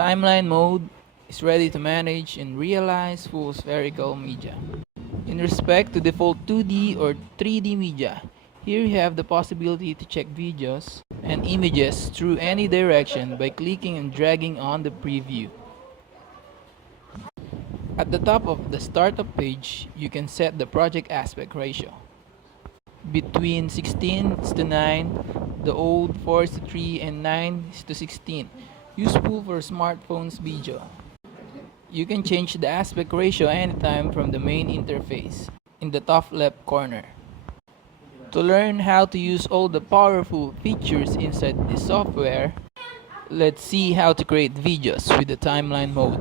Timeline mode is ready to manage and realize full spherical media. In respect to default 2D or 3D media, here you have the possibility to check videos and images through any direction by clicking and dragging on the preview. At the top of the startup page, you can set the project aspect ratio. Between 16:9, the old 4:3, and 9:16, useful for smartphones video. You can change the aspect ratio anytime from the main interface in the top left corner. To learn how to use all the powerful features inside this software, let's see how to create videos with the timeline mode.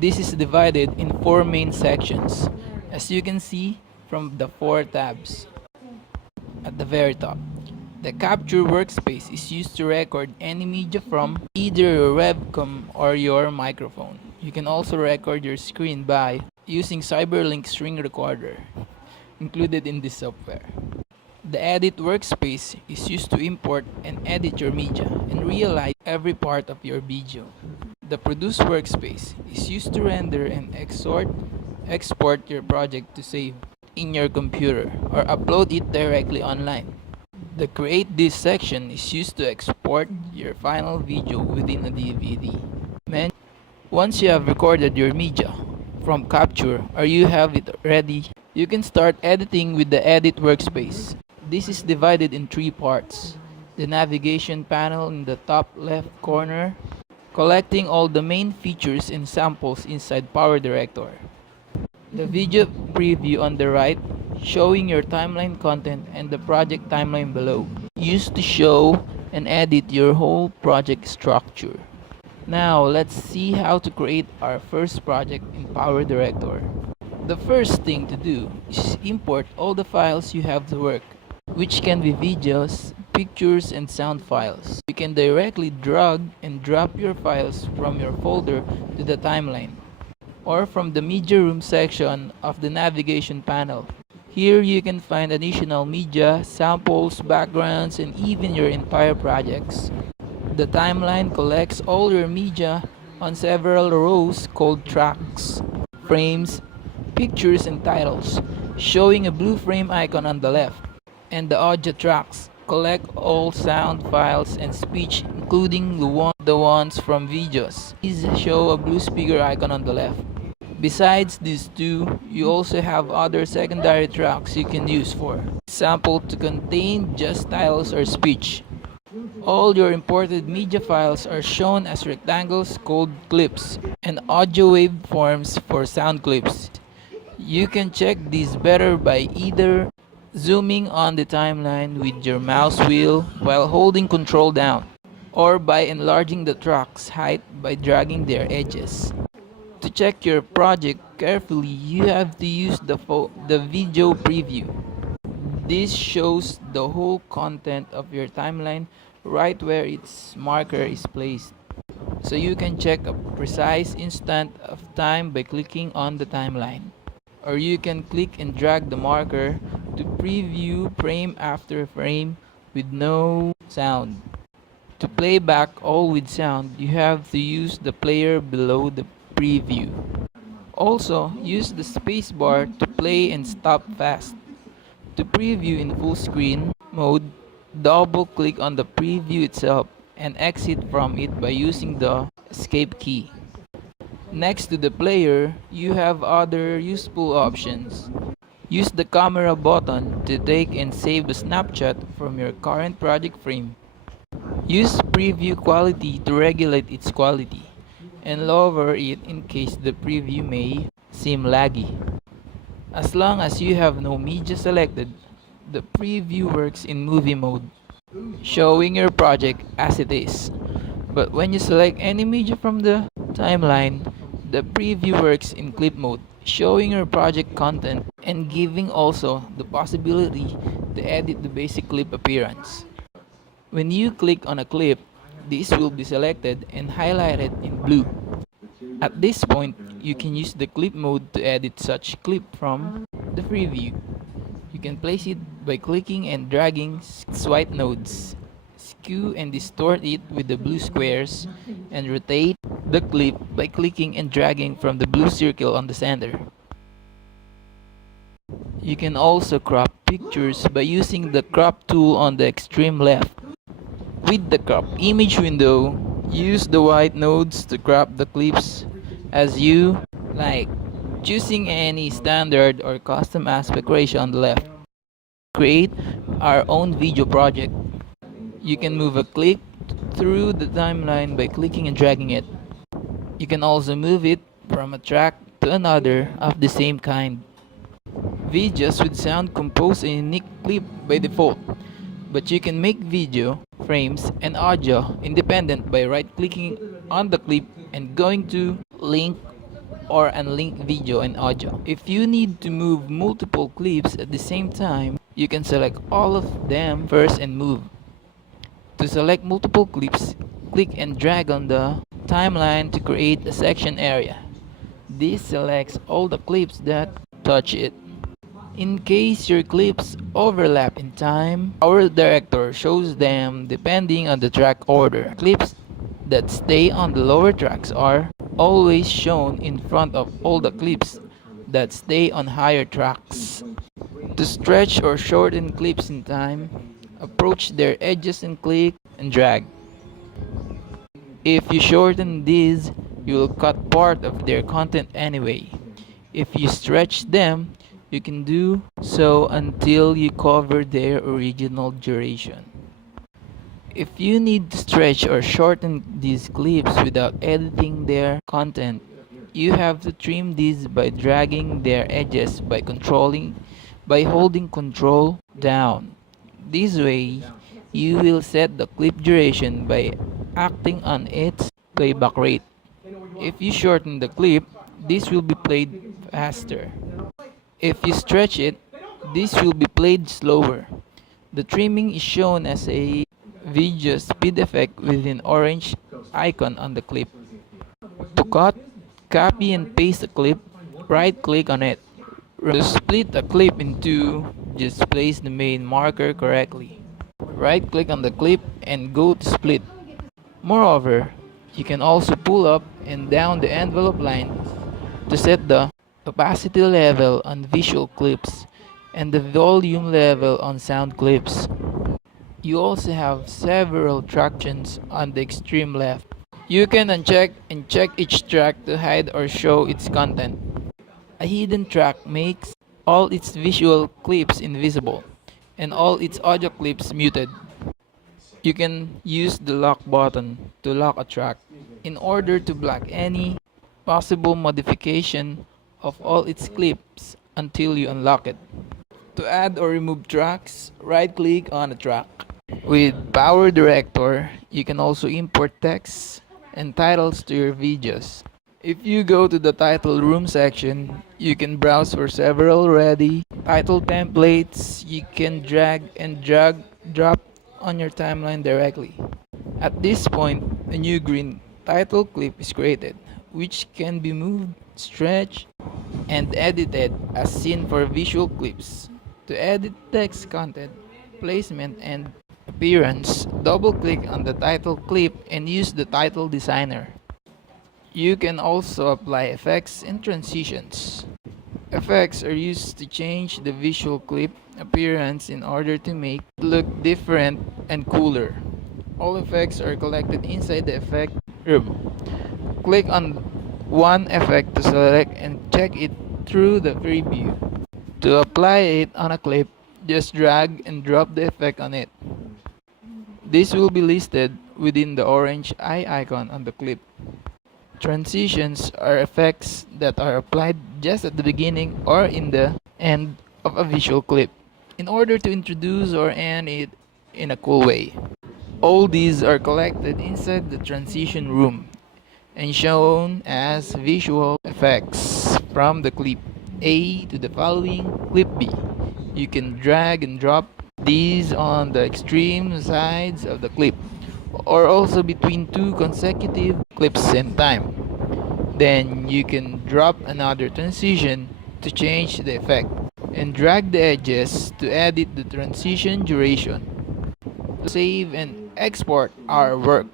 This is divided in 4 main sections, as you can see from the 4 tabs. At the very top, the capture workspace is used to record any media from either your webcam or your microphone. You can also record your screen by using Cyberlink string recorder, included in this software. The edit workspace is used to import and edit your media and realize every part of your video. The produce workspace is used to render and export your project to save in your computer or upload it directly online. The create this section is used to export your final video within a DVD. Once you have recorded your media from capture or you have it ready, you can start editing with the edit workspace. This is divided in 3 parts. The navigation panel in the top left corner, collecting all the main features and samples inside Power Director. The video preview on the right, showing your timeline content, and the project timeline below, used to show and edit your whole project structure. Now let's see how to create our first project in Power Director. The first thing to do is import all the files you have to work, which can be videos, pictures, and sound files. You can directly drag and drop your files from your folder to the timeline, or from the Media Room section of the navigation panel. Here you can find additional media, samples, backgrounds, and even your entire projects. The timeline collects all your media on several rows called tracks, frames, pictures, and titles, showing a blue frame icon on the left. And the audio tracks collect all sound files and speech, including the ones from videos. These show a blue speaker icon on the left. Besides these two, you also have other secondary tracks you can use for example to contain just titles or speech. All your imported media files are shown as rectangles called clips and audio waveforms for sound clips. You can check these better by either zooming on the timeline with your mouse wheel while holding control down, or by enlarging the track's height by dragging their edges. To check your project carefully, you have to use the video preview. This shows the whole content of your timeline right where its marker is placed. So you can check a precise instant of time by clicking on the timeline. Or you can click and drag the marker to preview frame after frame with no sound. To play back all with sound, you have to use the player below the preview. Also, use the spacebar to play and stop fast. To preview in full screen mode, double click on the preview itself and exit from it by using the escape key. Next to the player, you have other useful options. Use the camera button to take and save a snapshot from your current project frame. Use preview quality to regulate its quality, and lower it in case the preview may seem laggy. As long as you have no media selected, the preview works in movie mode, showing your project as it is. But when you select any media from the timeline, the preview works in clip mode, showing your project content and giving also the possibility to edit the basic clip appearance. When you click on a clip, this will be selected and highlighted in blue. At this point, you can use the clip mode to edit such clip from the preview. You can place it by clicking and dragging its white nodes, skew and distort it with the blue squares, and rotate the clip by clicking and dragging from the blue circle on the center. You can also crop pictures by using the crop tool on the extreme left. With the crop image window, use the white nodes to crop the clips as you like, choosing any standard or custom aspect ratio on the left. Create our own video project. You can move a clip through the timeline by clicking and dragging it. You can also move it from a track to another of the same kind. Videos with sound compose a unique clip by default, but you can make video, frames, and audio independent by right-clicking on the clip and going to link or unlink video and audio. If you need to move multiple clips at the same time, you can select all of them first and move. To select multiple clips, click and drag on the timeline to create a section area. This selects all the clips that touch it. In case your clips overlap in time, our director shows them depending on the track order. Clips that stay on the lower tracks are always shown in front of all the clips that stay on higher tracks. To stretch or shorten clips in time, approach their edges and click and drag. If you shorten these, you will cut part of their content anyway. If you stretch them, you can do so until you cover their original duration. If you need to stretch or shorten these clips without editing their content, you have to trim these by dragging their edges by holding Control down. This way, you will set the clip duration by acting on its playback rate. If you shorten the clip, this will be played faster. If you stretch it, this will be played slower. The trimming is shown as a video speed effect with an orange icon on the clip. To cut, copy and paste a clip, right-click on it. To split a clip in two, just place the main marker correctly. Right-click on the clip and go to split. Moreover, you can also pull up and down the envelope line to set the opacity level on visual clips and the volume level on sound clips. You also have several tractions on the extreme left. You can uncheck and check each track to hide or show its content. A hidden track makes all its visual clips invisible and all its audio clips muted. You can use the lock button to lock a track in order to block any possible modification of all its clips until you unlock it. To add or remove tracks, right-click on a track. With Power Director, you can also import text and titles to your videos. If you go to the title room section, you can browse for several ready title templates you can drag and drop on your timeline directly. At this point, a new green title clip is created, which can be moved, stretched, and edited as seen for visual clips. To edit text content, placement, and appearance, double-click on the title clip and use the title designer. You can also apply effects and transitions. Effects are used to change the visual clip appearance in order to make it look different and cooler. All effects are collected inside the effect room. Click on one effect to select and check it through the preview. To apply it on a clip, just drag and drop the effect on it. This will be listed within the orange eye icon on the clip. Transitions are effects that are applied just at the beginning or in the end of a visual clip in order to introduce or end it in a cool way. All these are collected inside the transition room and shown as visual effects from the clip A to the following clip B. You can drag and drop these on the extreme sides of the clip or also between two consecutive clips in time. Then you can drop another transition to change the effect and drag the edges to edit the transition duration. To save and export our work.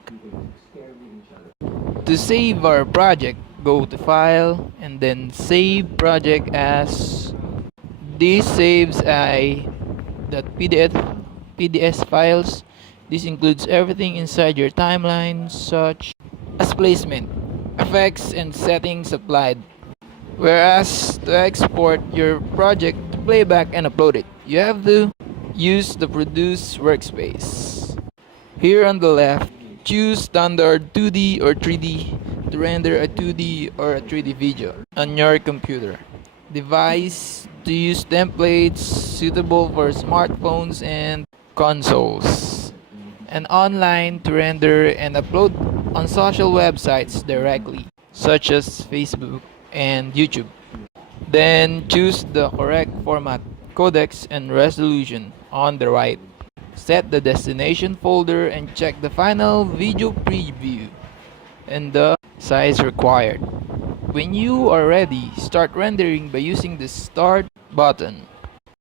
To save our project, go to File and then Save Project as. This saves .pds files. This includes everything inside your timeline, such as placement, effects, and settings applied. Whereas to export your project to playback and upload it, you have to use the Produce workspace. Here on the left, choose standard 2D or 3D to render a 2D or a 3D video on your computer. Device to use templates suitable for smartphones and consoles. And online to render and upload on social websites directly, such as Facebook and YouTube. Then choose the correct format, codecs, and resolution on the right. Set the destination folder and check the final video preview and the size required. When you are ready, start rendering by using the Start button.